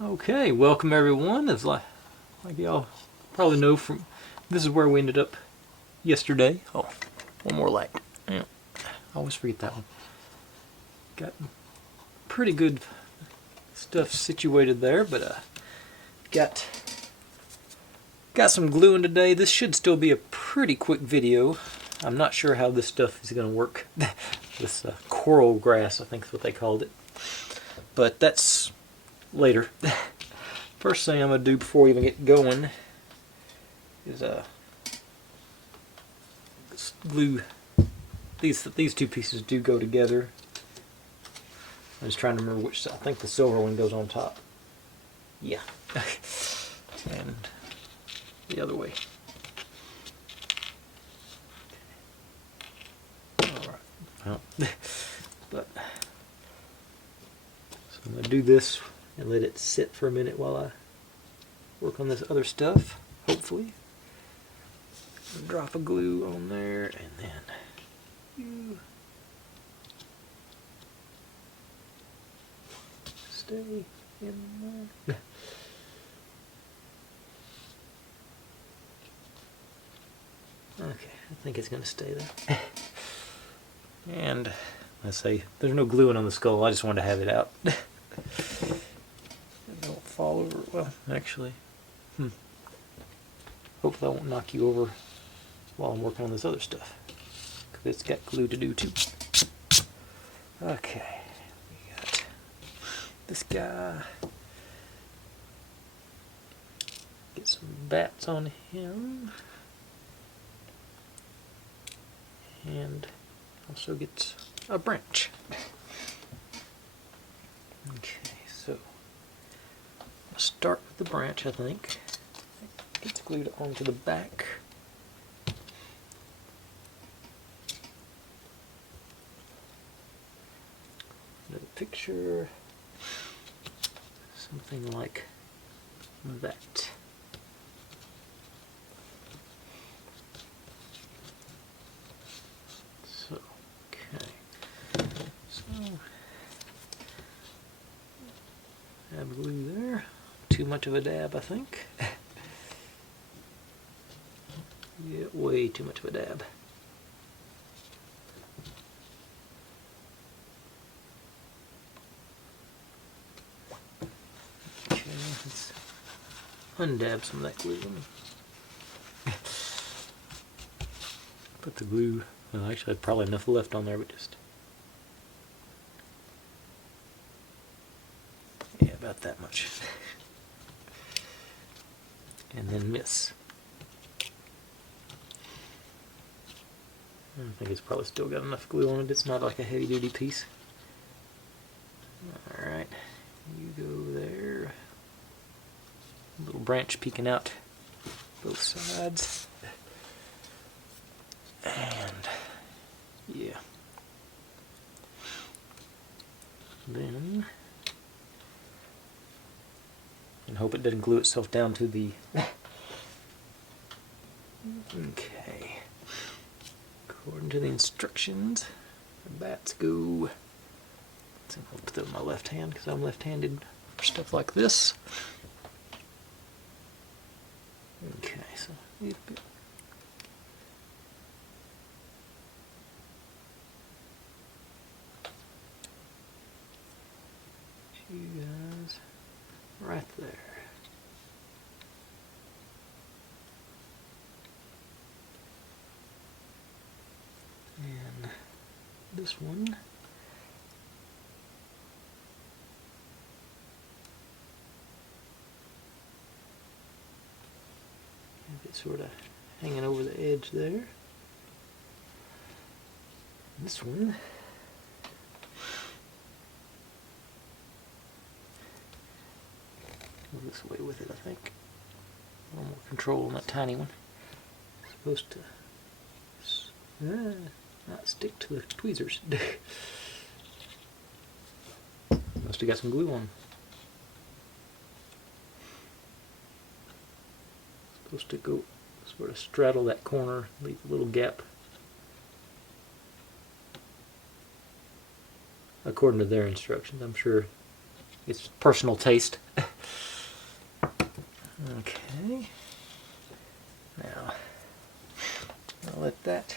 Okay, welcome everyone. As like y'all probably know from, this is where we ended up yesterday. Oh, one more light. Yeah, I always forget that one. Got pretty good stuff situated there, but got some gluing today. This should still be a pretty quick video. I'm not sure how this stuff is going to work. This coral grass, I think is what they called it. But that's later. First thing I'm going to do before we even get going is glue. These two pieces do go together. I'm just trying to remember which side. I think the silver one goes on top. Yeah. And the other way. Alright. Well, but so I'm going to do this and let it sit for a minute while I work on this other stuff, hopefully. Drop a glue on there, and then you stay in there. Okay, I think it's going to stay there. And I say, there's no gluing on the skull, I just wanted to have it out. It don't fall over. Well, actually, hopefully I won't knock you over while I'm working on this other stuff, because it's got glue to do too. Okay, we got this guy. Get some bats on him, and also get a branch. Okay, so I'll start with the branch, I think. It's glued onto the back. Another picture, something like that. So, okay. So, add glue there. Too much of a dab, I think. Yeah, way too much of a dab. Okay, let's undab some of that glue. Put the glue, well actually I have probably enough left on there, but just, yeah, about that much. And then miss. I think it's probably still got enough glue on it. It's not like a heavy duty piece. Alright, you go there. A little branch peeking out both sides. And yeah. Then, and hope it doesn't glue itself down to the okay. According to the instructions, the bats go. I'll put that in my left hand because I'm left-handed for stuff like this. Okay, so you guys right there. And this one. It's sort of hanging over the edge there. This one. Go this way with it, I think. A little more control on that tiny one. It's supposed to not stick to the tweezers. Must have got some glue on. Supposed to go sort of straddle that corner, leave a little gap. According to their instructions, I'm sure it's personal taste. Okay. Now, I'll let that.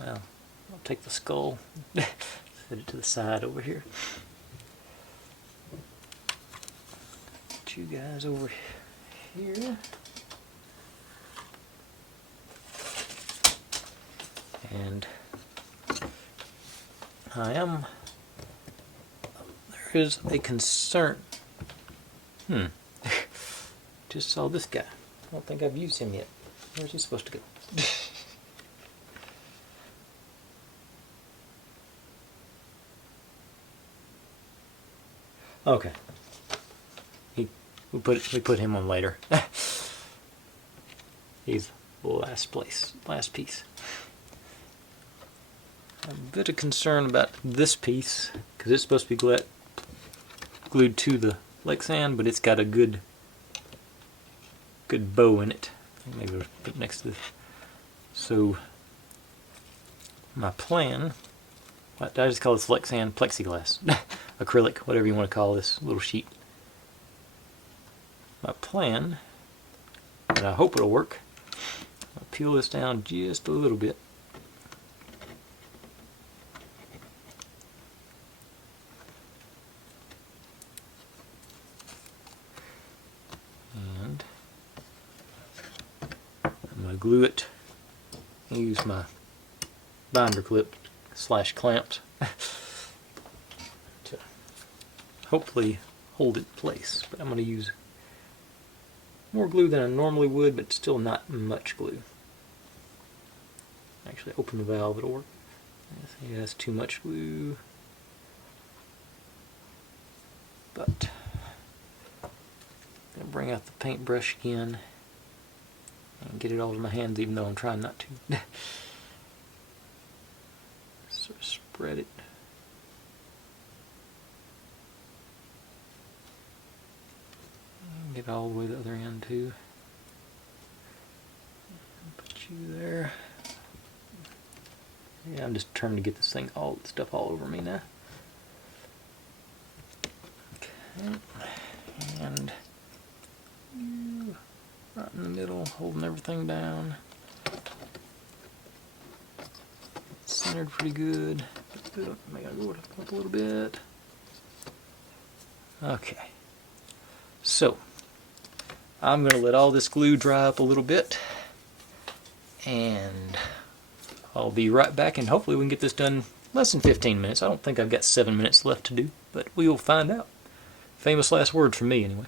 Well, I'll take the skull, set it to the side over here. Put you guys over here. And there is a concern. Just saw this guy. I don't think I've used him yet. Where's he supposed to go? Okay. We put him on later. He's the last piece. I'm a bit of concern about this piece because it's supposed to be glued to the Lexan, but it's got a good bow in it. Maybe we'll put it next to this. So my plan, I just call this Lexan plexiglass, acrylic, whatever you want to call this little sheet. My plan, and I hope it'll work, I'll peel this down just a little bit. And I'm going to glue it. Use my binder clip / clamps to hopefully hold it in place. But I'm going to use more glue than I normally would, but still not much glue. Actually, open the valve, it'll work. I think it has too much glue. But I'm going to bring out the paintbrush again and get it all over my hands, even though I'm trying not to. Sort of spread it. And get it all the way to the other end too. Put you there. Yeah, I'm just determined to get this thing stuff all over me now. Okay. And right in the middle, holding everything down. Centered pretty good. Maybe I'll go up a little bit. Okay. So, I'm going to let all this glue dry up a little bit. And I'll be right back, and hopefully we can get this done less than 15 minutes. I don't think I've got 7 minutes left to do, but we will find out. Famous last words from me, anyway.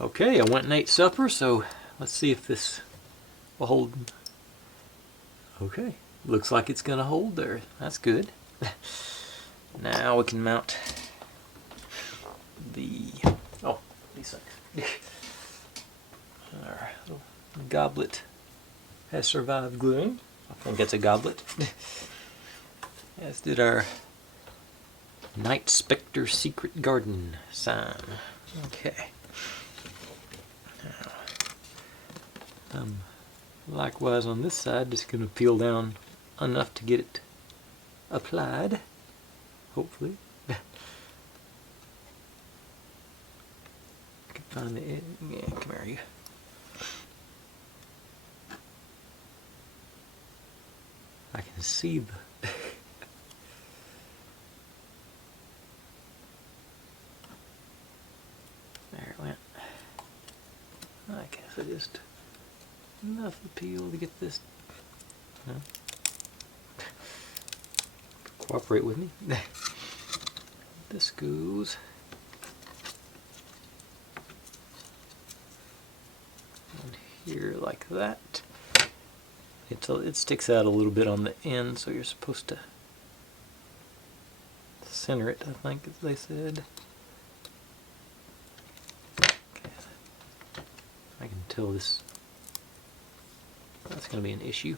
Okay, I went and ate supper, so let's see if this will hold. Okay, looks like it's going to hold there. That's good. Now we can mount these things. Our little goblet has survived gluing. I think it's a goblet. As did our Night Spectre Secret Garden sign. Okay. Now, likewise on this side, just going to peel down enough to get it applied. Hopefully. I can find the edge. Yeah, come here, you. I can see the there it went. I guess I just enough to peel to get this. Cooperate with me. This goes on here like that. It sticks out a little bit on the end, so you're supposed to center it, I think, as they said. Okay. I can tell that's going to be an issue.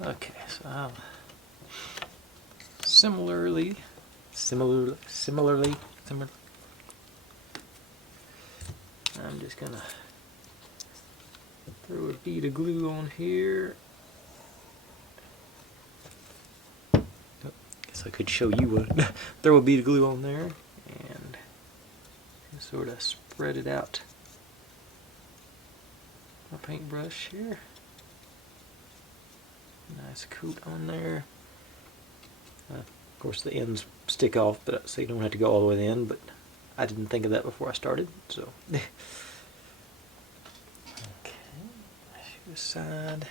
Okay, so I'll similarly, I'm just going to throw a bead of glue on here guess I could show you what. Throw a bead of glue on there and sort of spread it out. My paintbrush here. Nice coat on there. Of course the ends stick off, but so you don't have to go all the way to the end, but I didn't think of that before I started, so. Okay, this side.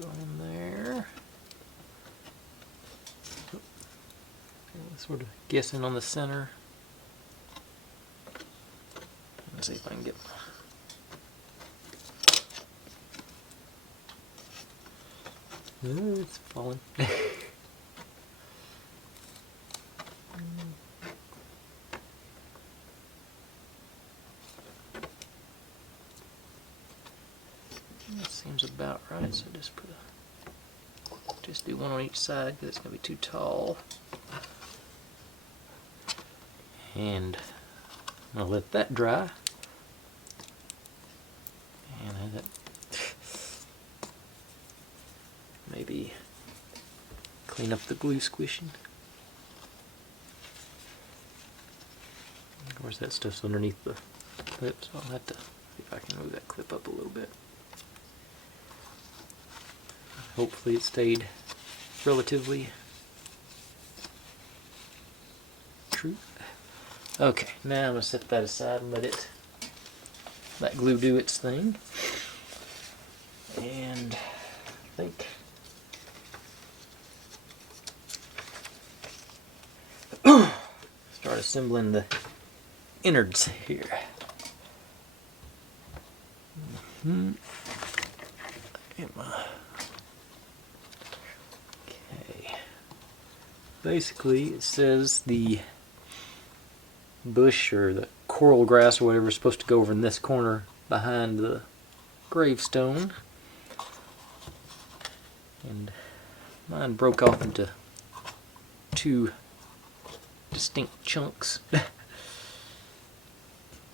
On there. Sort of guessing on the center. Let's see if I can get. Ooh, it's falling. That seems about right. So just do one on each side because it's going to be too tall. And I'm going to let that dry. And that maybe clean up the glue squishing. Of course, that stuff's underneath the clip, so I'll have to see if I can move that clip up a little bit. Hopefully it stayed relatively true. Okay, now I'm going to set that aside and let that glue do its thing. And I think start assembling the innards here. Okay. Basically, it says the bush or the coral grass or whatever is supposed to go over in this corner behind the gravestone. And mine broke off into two distinct chunks.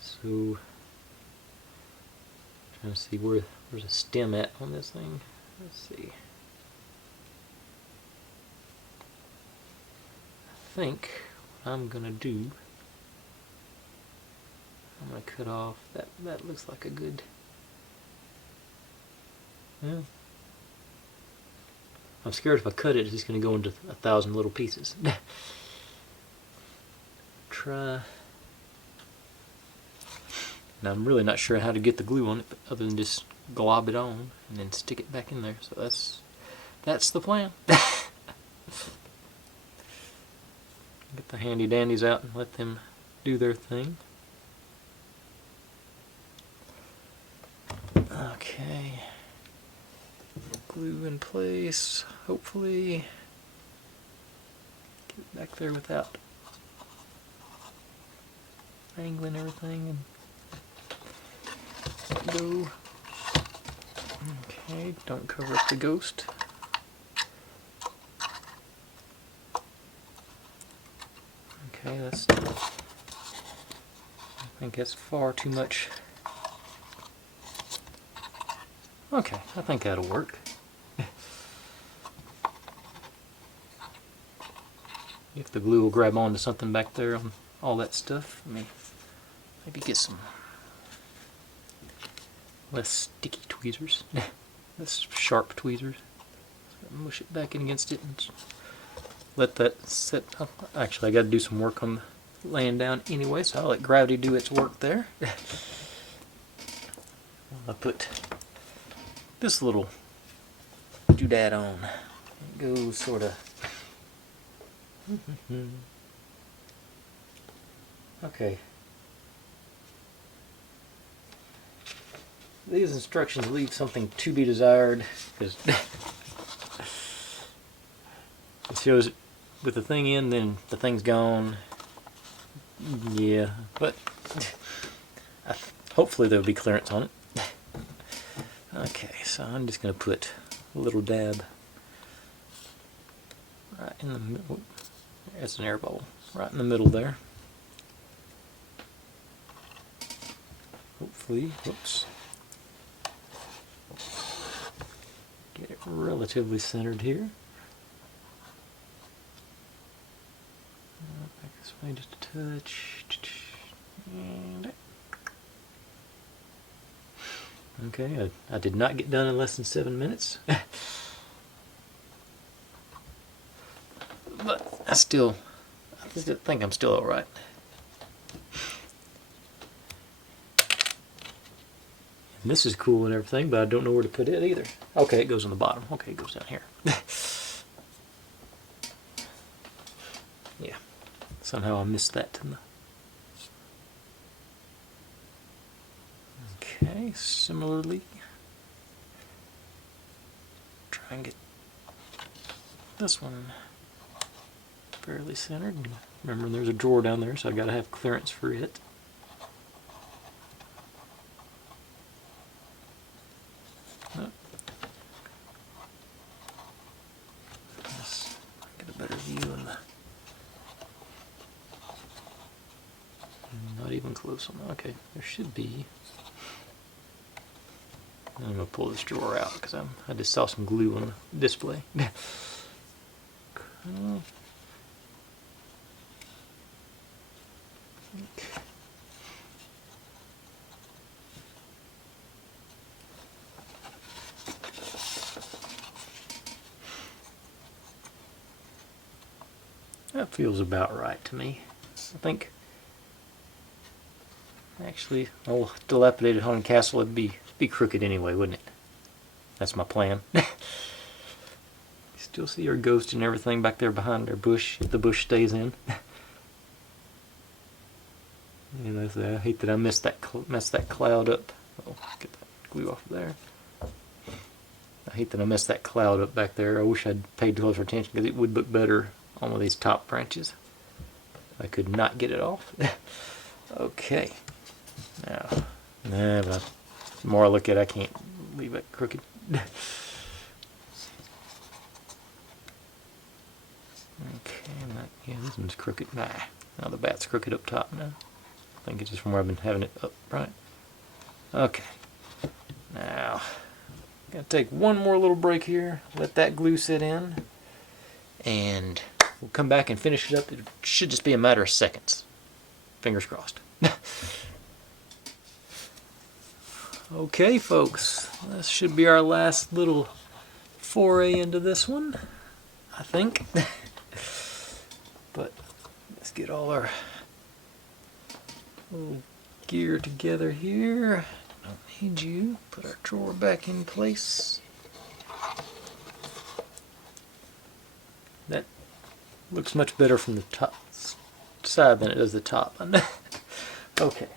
So, trying to see where's a stem at on this thing. Let's see. I think what I'm gonna do, I'm gonna cut off that looks like a good, yeah. I'm scared if I cut it, it's just gonna go into 1,000 little pieces. Try. Now I'm really not sure how to get the glue on it, but other than just glob it on and then stick it back in there. So that's the plan. Get the handy dandies out and let them do their thing. Okay. Glue in place, hopefully. Get it back there without angling everything and go. Okay, don't cover up the ghost. Okay, I think that's far too much. Okay, I think that'll work. If the glue will grab onto something back there on all that stuff, maybe get some less sticky tweezers, less sharp tweezers. So mush it back in against it and let that set up. Actually, I got to do some work on laying down anyway, so I'll let gravity do its work there. I'll put this little doodad on. It goes sort of. Okay. These instructions leave something to be desired, because it shows it with the thing in, then the thing's gone. Yeah, but hopefully there'll be clearance on it. Okay, so I'm just going to put a little dab right in the middle. It's an air bubble right in the middle there. Hopefully, whoops, Get it relatively centered here. Back this way just a touch. And okay, I did not get done in less than 7 minutes. But I still think I'm still alright. And this is cool and everything, but I don't know where to put it either. Okay, it goes on the bottom. Okay, it goes down here. Yeah, somehow I missed that. Okay, similarly, try and get this one fairly centered. Remember, there's a drawer down there, so I gotta have clearance for it. Oh. Let's get a better view in the. Not even close on that. Okay, there should be. I'm gonna pull this drawer out because I just saw some glue on the display. That feels about right to me. I think actually, old dilapidated haunted castle would be crooked anyway, wouldn't it? That's my plan. You still see our ghost and everything back there behind our bush, if the bush stays in. And I hate that I messed that cloud up. Oh, get that glue off of there. I hate that I messed that cloud up back there. I wish I'd paid closer attention because it would look better on one of these top branches. I could not get it off. Okay. Now, but the more I look at it, I can't leave it crooked. Okay, yeah, this one's crooked. Nah, now the bat's crooked up top now. I think it's just from where I've been having it up, right? Okay. Now, gotta take one more little break here. Let that glue sit in, and we'll come back and finish it up. It should just be a matter of seconds. Fingers crossed. Okay, folks, this should be our last little foray into this one, I think. But let's get all our little gear together here. Don't need you. Put our drawer back in place. That looks much better from the top side than it does the top. Okay.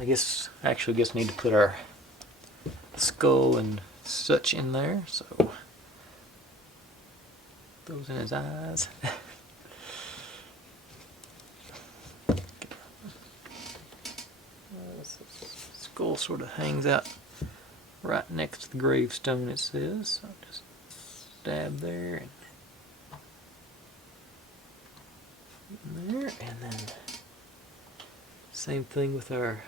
I guess need to put our skull and such in there, so those in his eyes. Skull sort of hangs out right next to the gravestone, it says. So I'll just stab there and there, and then same thing with our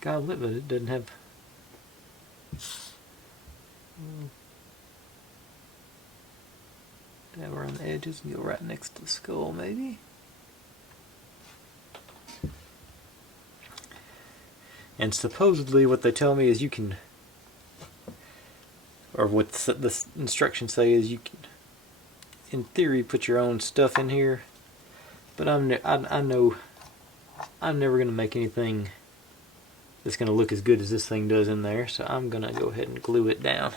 goblet, but it doesn't have dab around the edges and go right next to the skull, maybe. And supposedly what they tell me is you can, or what the instructions say is you can, in theory, put your own stuff in here, but I know I'm never going to make anything that's going to look as good as this thing does in there, so I'm going to go ahead and glue it down.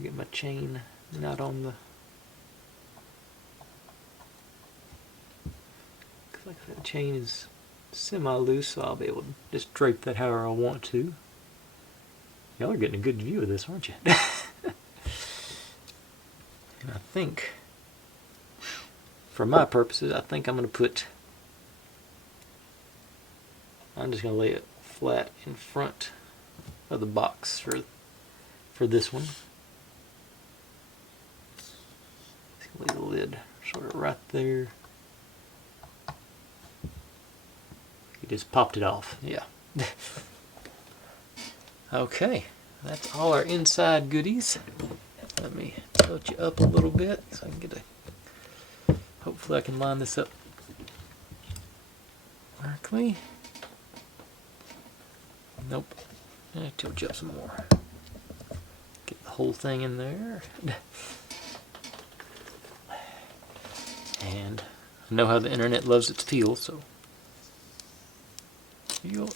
Get my chain not on the. Looks like that chain is semi-loose, so I'll be able to just drape that however I want to. Y'all are getting a good view of this, aren't you? And I think, for my purposes, I think I'm just going to lay it flat in front of the box for this one. Lay the lid sort of right there. He just popped it off. Yeah. Okay, that's all our inside goodies. Let me tilt you up a little bit so I can get a. Hopefully I can line this up correctly. Nope. Tilt you up some more. Get the whole thing in there. And I know how the internet loves its feel, so feel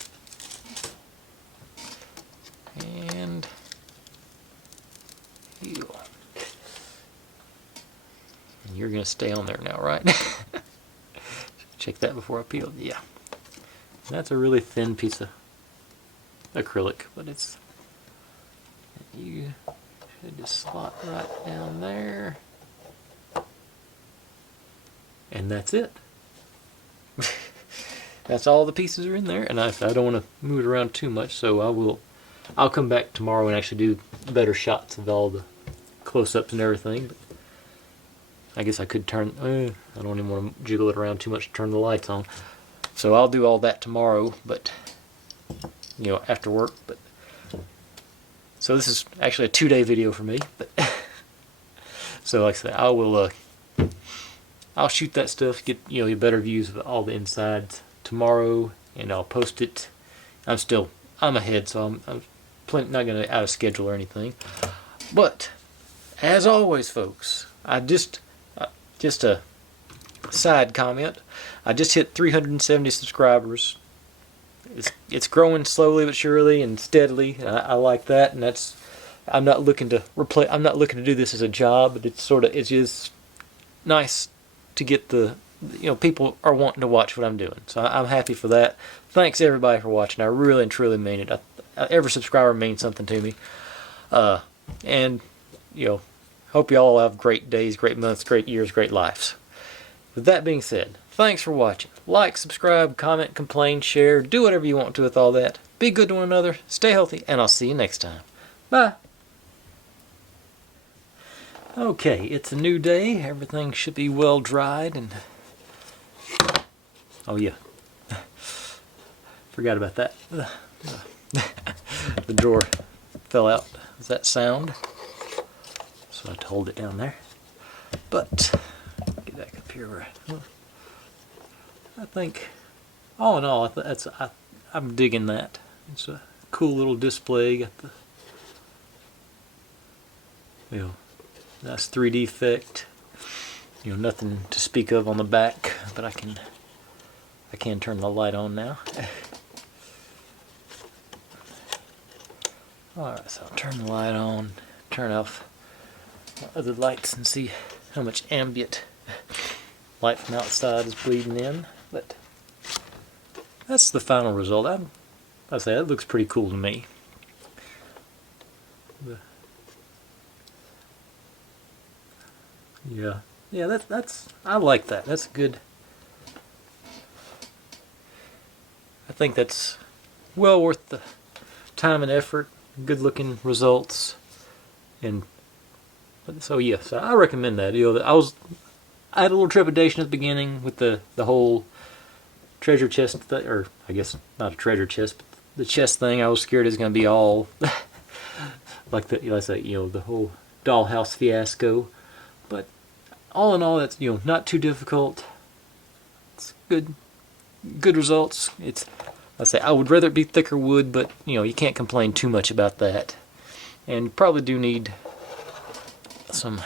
and heel. And you're gonna stay on there now, right? Check that before I peel. Yeah. That's a really thin piece of acrylic, but it's, you should just slot right down there. And that's it. That's all the pieces are in there, and I don't want to move it around too much, so I'll come back tomorrow and actually do better shots of all the close-ups and everything. But I guess I could turn, I don't even want to jiggle it around too much to turn the lights on. So I'll do all that tomorrow, but, you know, after work. But so this is actually a 2-day video for me, but so like I said, I'll shoot that stuff, get, you know, better views of all the insides tomorrow, and I'll post it. I'm ahead, so I'm not going to out of schedule or anything. But as always, folks, just a side comment. I just hit 370 subscribers. It's growing slowly but surely and steadily. And I like that, and that's. I'm not looking to do this as a job, but it's just nice to get the, you know, people are wanting to watch what I'm doing, so I'm happy for that. Thanks everybody for watching. I really and truly mean it. Every subscriber means something to me, and you know, hope you all have great days, great months, great years, great lives. With that being said, thanks for watching. Like, subscribe, comment, complain, share, do whatever you want to with all that. Be good to one another, stay healthy, and I'll see you next time. Bye. Okay, it's a new day. Everything should be well dried, and oh yeah, forgot about that. The drawer fell out. Does that sound? So I had to hold it down there. But get back up here. I think, all in all, I'm digging that. It's a cool little display. Got the, you know, nice 3D effect. You know, nothing to speak of on the back, but I can turn the light on now. Alright, so I'll turn the light on, turn off my other lights, and see how much ambient light from outside is bleeding in. But that's the final result. I say that looks pretty cool to me. Yeah, that's I like that. That's good. I think that's well worth the time and effort. Good looking results, and so yes, I recommend that. You know, I had a little trepidation at the beginning with the whole treasure chest, or I guess not a treasure chest, but the chest thing. I was scared it was going to be all like the whole dollhouse fiasco. But all in all, that's, you know, not too difficult. It's good results. I would rather it be thicker wood, but you know, you can't complain too much about that. And you probably do need some,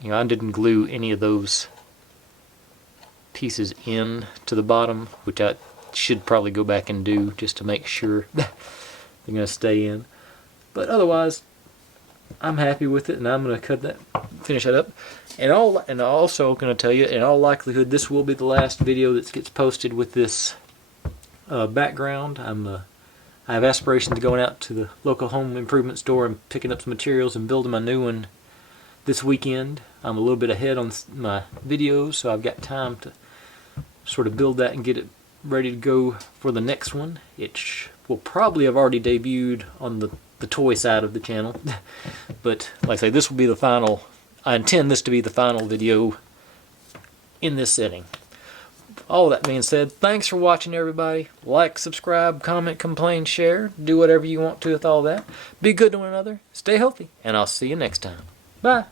you know, I didn't glue any of those pieces in to the bottom, which I should probably go back and do just to make sure they're going to stay in. But otherwise, I'm happy with it, and I'm going to finish that up. And I'm also going to tell you, in all likelihood, this will be the last video that gets posted with this background. I have aspirations of going out to the local home improvement store and picking up some materials and building my new one this weekend. I'm a little bit ahead on my videos, so I've got time to sort of build that and get it ready to go for the next one. It will probably have already debuted on the toy side of the channel, but like I say, this will be the final. I intend this to be the final video in this setting. All that being said, thanks for watching, everybody. Like, subscribe, comment, complain, share. Do whatever you want to with all that. Be good to one another. Stay healthy. And I'll see you next time. Bye.